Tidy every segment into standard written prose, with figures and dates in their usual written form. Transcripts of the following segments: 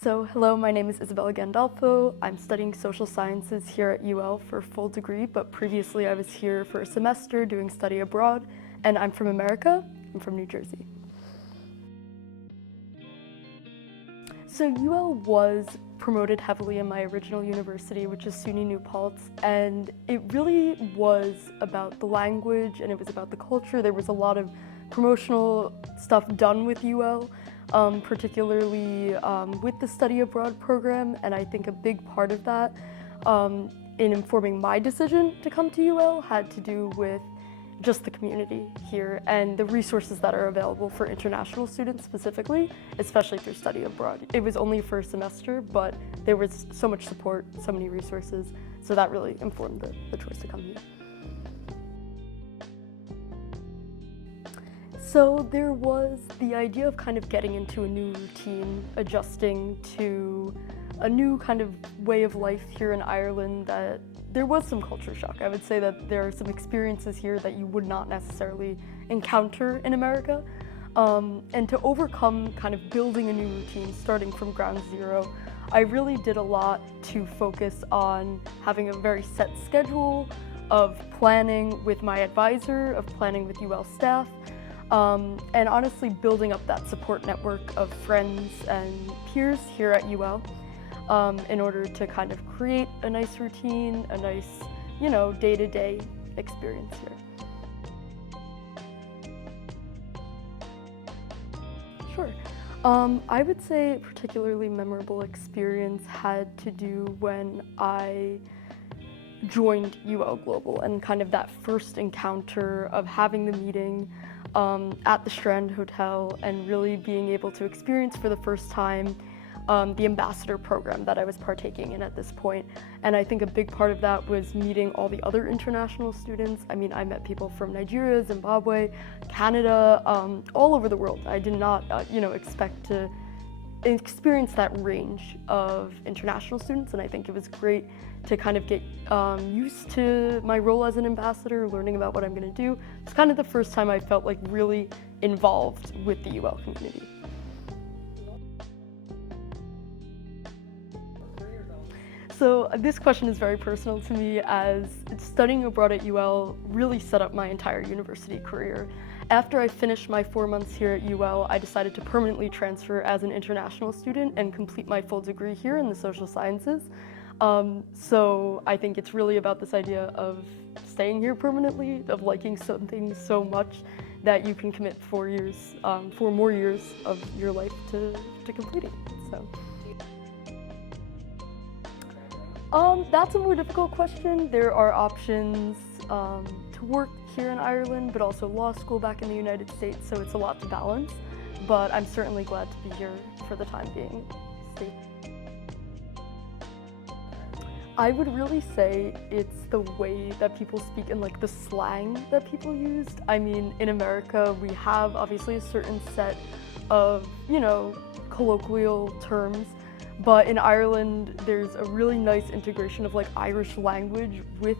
So hello, my name is Isabella Gandolfo. I'm studying social sciences here at UL for a full degree, but previously I was here for a semester doing study abroad, and I'm from America. I'm from New Jersey. So UL was promoted heavily in my original university, which is SUNY New Paltz, and it really was about the language and it was about the culture. There was a lot of promotional stuff done with UL, particularly with the study abroad program, and I think a big part of that in informing my decision to come to UL had to do with just the community here and the resources that are available for international students specifically, especially through study abroad. It was only for a semester, but there was so much support, so many resources, so that really informed the choice to come here. So there was the idea of kind of getting into a new routine, adjusting to a new kind of way of life here in Ireland that there was some culture shock. I would say that there are some experiences here that you would not necessarily encounter in America. And to overcome kind of building a new routine, starting from ground zero, I really did a lot to focus on having a very set schedule of planning with my advisor, of planning with UL staff, and honestly building up that support network of friends and peers here at UL. In order to kind of create a nice routine, a nice, day-to-day experience here. Sure. I would say a particularly memorable experience had to do when I joined UL Global and kind of that first encounter of having the meeting at the Strand Hotel and really being able to experience for the first time the ambassador program that I was partaking in at this point. And I think a big part of that was meeting all the other international students. I mean, I met people from Nigeria, Zimbabwe, Canada, all over the world. I did not, expect to experience that range of international students, and I think it was great to kind of get used to my role as an ambassador, learning about what I'm gonna do. It's kind of the first time I felt like really involved with the UL community. So this question is very personal to me, as studying abroad at UL really set up my entire university career. After I finished my 4 months here at UL, I decided to permanently transfer as an international student and complete my full degree here in the social sciences. So I think it's really about this idea of staying here permanently, of liking something so much that you can commit 4 more years of your life to completing. So. That's a more difficult question. There are options to work here in Ireland, but also law school back in the United States, so it's a lot to balance. But I'm certainly glad to be here for the time being. I would really say it's the way that people speak and like the slang that people used. I mean, in America, we have obviously a certain set of, colloquial terms. But in Ireland, there's a really nice integration of like Irish language with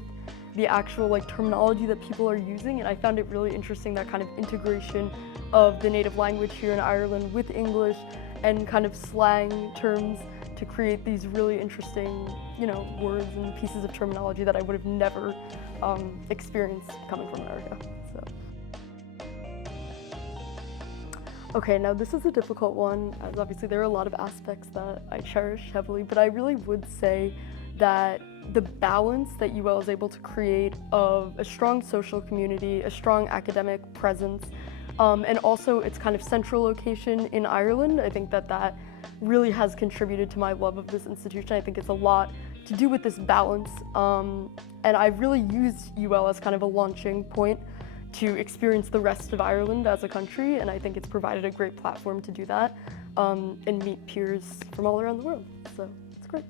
the actual like terminology that people are using, and I found it really interesting, that kind of integration of the native language here in Ireland with English and kind of slang terms to create these really interesting, words and pieces of terminology that I would have never experienced coming from America. So. Okay, now this is a difficult one, as obviously there are a lot of aspects that I cherish heavily, but I really would say that the balance that UL is able to create of a strong social community, a strong academic presence, and also its kind of central location in Ireland, I think that really has contributed to my love of this institution. I think it's a lot to do with this balance, and I've really used UL as kind of a launching point to experience the rest of Ireland as a country, and I think it's provided a great platform to do that and meet peers from all around the world, so it's great.